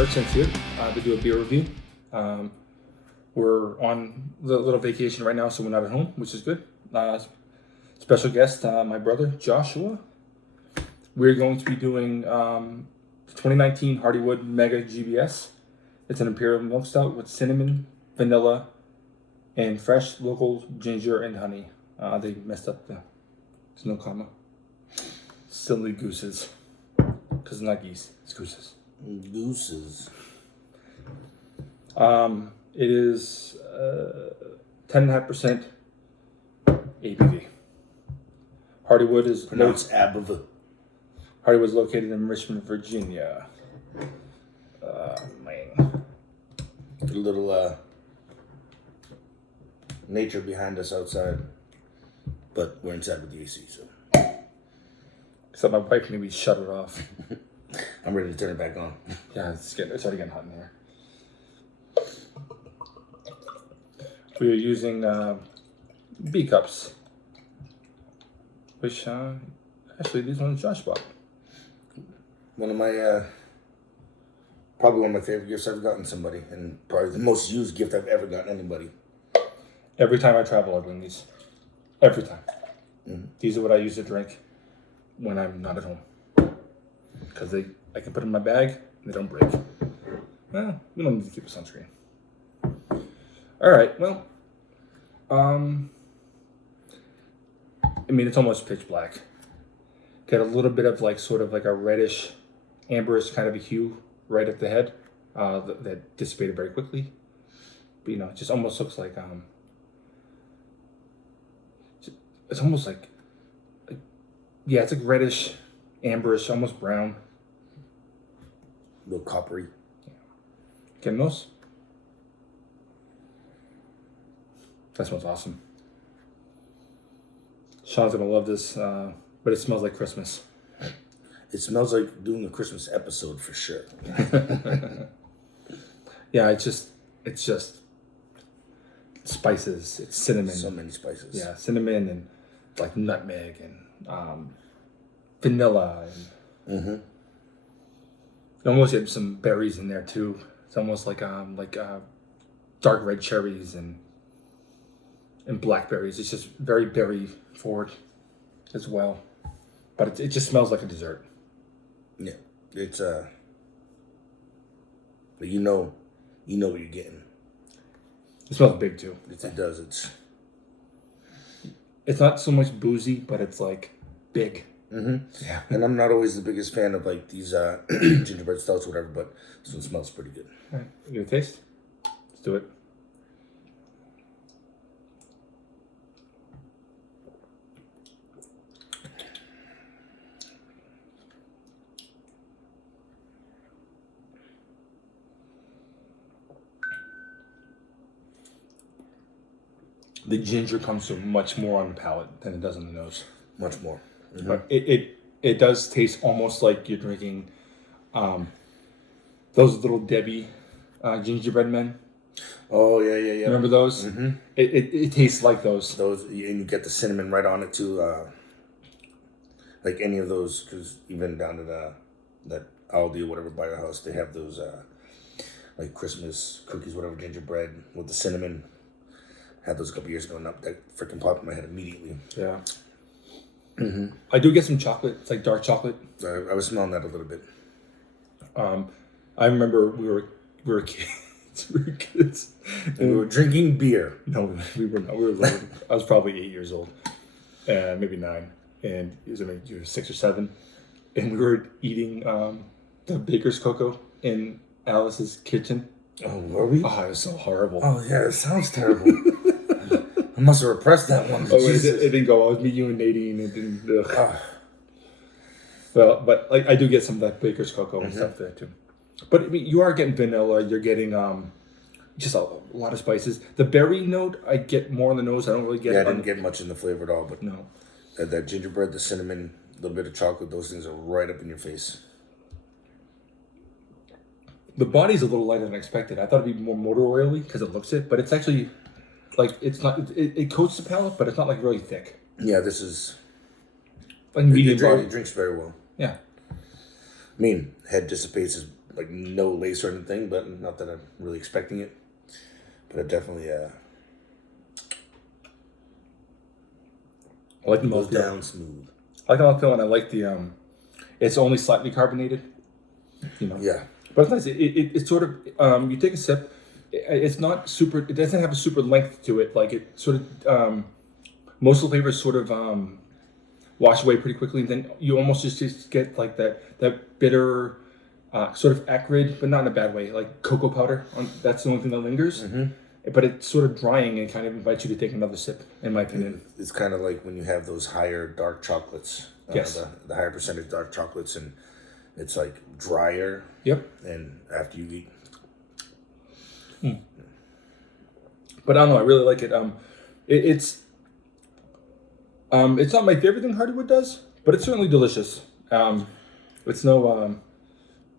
Nerdsense here to do a beer review. We're on a little vacation right now, so we're not at home, which is good. Special guest, my brother, Joshua. We're going to be doing the 2019 Hardywood Mega GBS. It's an Imperial milk stout with cinnamon, vanilla, and fresh local ginger and honey. They messed up there's no comma. Silly gooses. Because it's not geese, it's gooses. Gooses. It is 10.5% ABV. Hardywood is Hardywood is located in Richmond, Virginia. Man. A little nature behind us outside, but we're inside with the AC, so. Except my wife maybe shut it off. I'm ready to turn it back on. Yeah, it's already getting hot in here. We are using B cups, which actually these ones Josh bought. One of my probably one of my favorite gifts I've gotten somebody, and probably the most used gift I've ever gotten anybody. Every time I travel, I bring these. Every time. Mm-hmm. These are what I use to drink when I'm not at home, because I can put in my bag and they don't break. Well, we don't need to keep a sunscreen. All right, well, I mean, it's almost pitch black. Got a little bit of sort of a reddish, amberish kind of a hue right at the head that dissipated very quickly. But it just almost looks like it's almost like yeah, it's like reddish, amberish, almost brown. A little coppery. Getting those? That smells awesome. Sean's gonna love this, but it smells like Christmas. It smells like doing a Christmas episode for sure. Yeah, it's just spices. It's cinnamon. So many spices. Yeah, cinnamon and nutmeg and vanilla and you almost get some berries in there too. It's almost like dark red cherries and blackberries. It's just very berry forward as well, but it just smells like a dessert. Yeah, it's but you know what you're getting. It smells big too. It does. It's not so much boozy, but it's big. Mm-hmm. Yeah. And I'm not always the biggest fan of these gingerbread stouts, whatever, but this one smells pretty good. All right, you give it a taste? Let's do it. The ginger comes through much more on the palate than it does on the nose. Much more. Mm-hmm. But it does taste almost like you're drinking those Little Debbie gingerbread men. Oh, yeah. Remember those? Mm-hmm. It tastes like those. Those, and you get the cinnamon right on it too. Like any of those, because even down to that Aldi or whatever by your house, they have those like Christmas cookies, whatever, gingerbread with the cinnamon. Had those a couple years ago, and that freaking popped in my head immediately. Yeah. Mm-hmm. I do get some chocolate. It's like dark chocolate. I was smelling that a little bit. I remember we were kids. We were kids. And we were drinking beer. No, we were not. We were little. I was probably 8 years old, maybe 9, and he was maybe 6 or 7, and we were eating the baker's cocoa in Alice's kitchen. Oh, were we? Oh, it was so horrible. Oh yeah, it sounds terrible. I must have repressed that one. Oh, it didn't go. I was me, you, and Nadine. It didn't. Well, but I do get some of that baker's cocoa and stuff there too. But I mean, you are getting vanilla. You're getting just a lot of spices. The berry note I get more on the nose. I don't really get. Yeah, I didn't get much in the flavor at all. But no, that gingerbread, the cinnamon, a little bit of chocolate. Those things are right up in your face. The body's a little lighter than expected. I thought it'd be more motor oily because it looks it, but it's actually it's not. It coats the palate, but it's not really thick. Yeah, this is medium body. It drinks very well. Yeah. I mean, head dissipates like no lace or anything, but not that I'm really expecting it. But it definitely I like the goes mouthfeel. down smooth. I like the mouthfeel, and I like the it's only slightly carbonated. You know. Yeah. But it's nice. It's sort of you take a sip. It's not super. It doesn't have a super length to it. Like it sort of most of the flavors sort of wash away pretty quickly, and then you almost just get like that bitter, sort of acrid, but not in a bad way. Like cocoa powder. That's the only thing that lingers. Mm-hmm. But it's sort of drying and kind of invites you to take another sip, in my opinion. It's kind of like when you have those higher dark chocolates. Yes. The higher percentage dark chocolates, and it's like drier. Yep. And after you eat. But I don't know. I really like it. It's not my favorite thing Hardywood does, but it's certainly delicious. It's no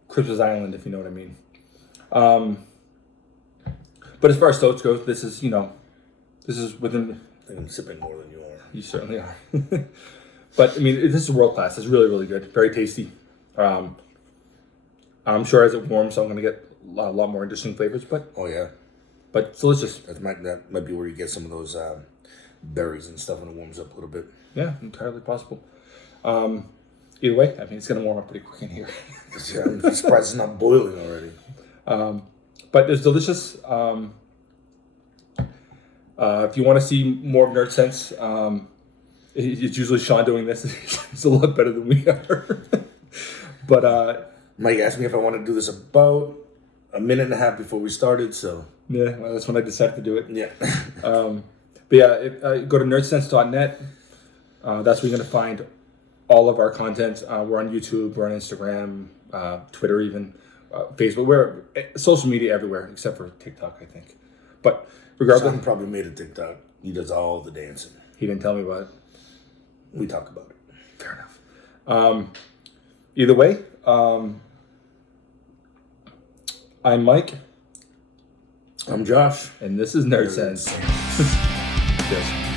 Christmas Island, if you know what I mean. But as far as stouts goes, this is within. I'm sipping more than you are. You certainly are. But I mean, this is world class. It's really, really good. Very tasty. I'm sure as it warms, I'm going to get a lot more interesting flavors. But oh yeah, but it's delicious. That might be where you get some of those berries and stuff when it warms up a little bit. Yeah, entirely possible. Either way, I mean, it's going to warm up pretty quick in here. Yeah, I'm surprised it's not boiling already. But it's delicious. If you want to see more of Nerdsense, it's usually Sean doing this. It's a lot better than we are. But Mike asked me if I wanted to do this about a minute and a half before we started, so yeah, well, that's when I decided to do it. yeah. But yeah, go to nerdsense.net. That's where you're going to find all of our content. We're on YouTube, we're on Instagram, Twitter, even Facebook. We're social media everywhere except for TikTok, I think. But regardless, Sean probably made a TikTok. He does all the dancing. he didn't tell me about it. We talk about it. Fair enough. Either way, I'm Mike. I'm Josh. And this is Nerdsense. Yes.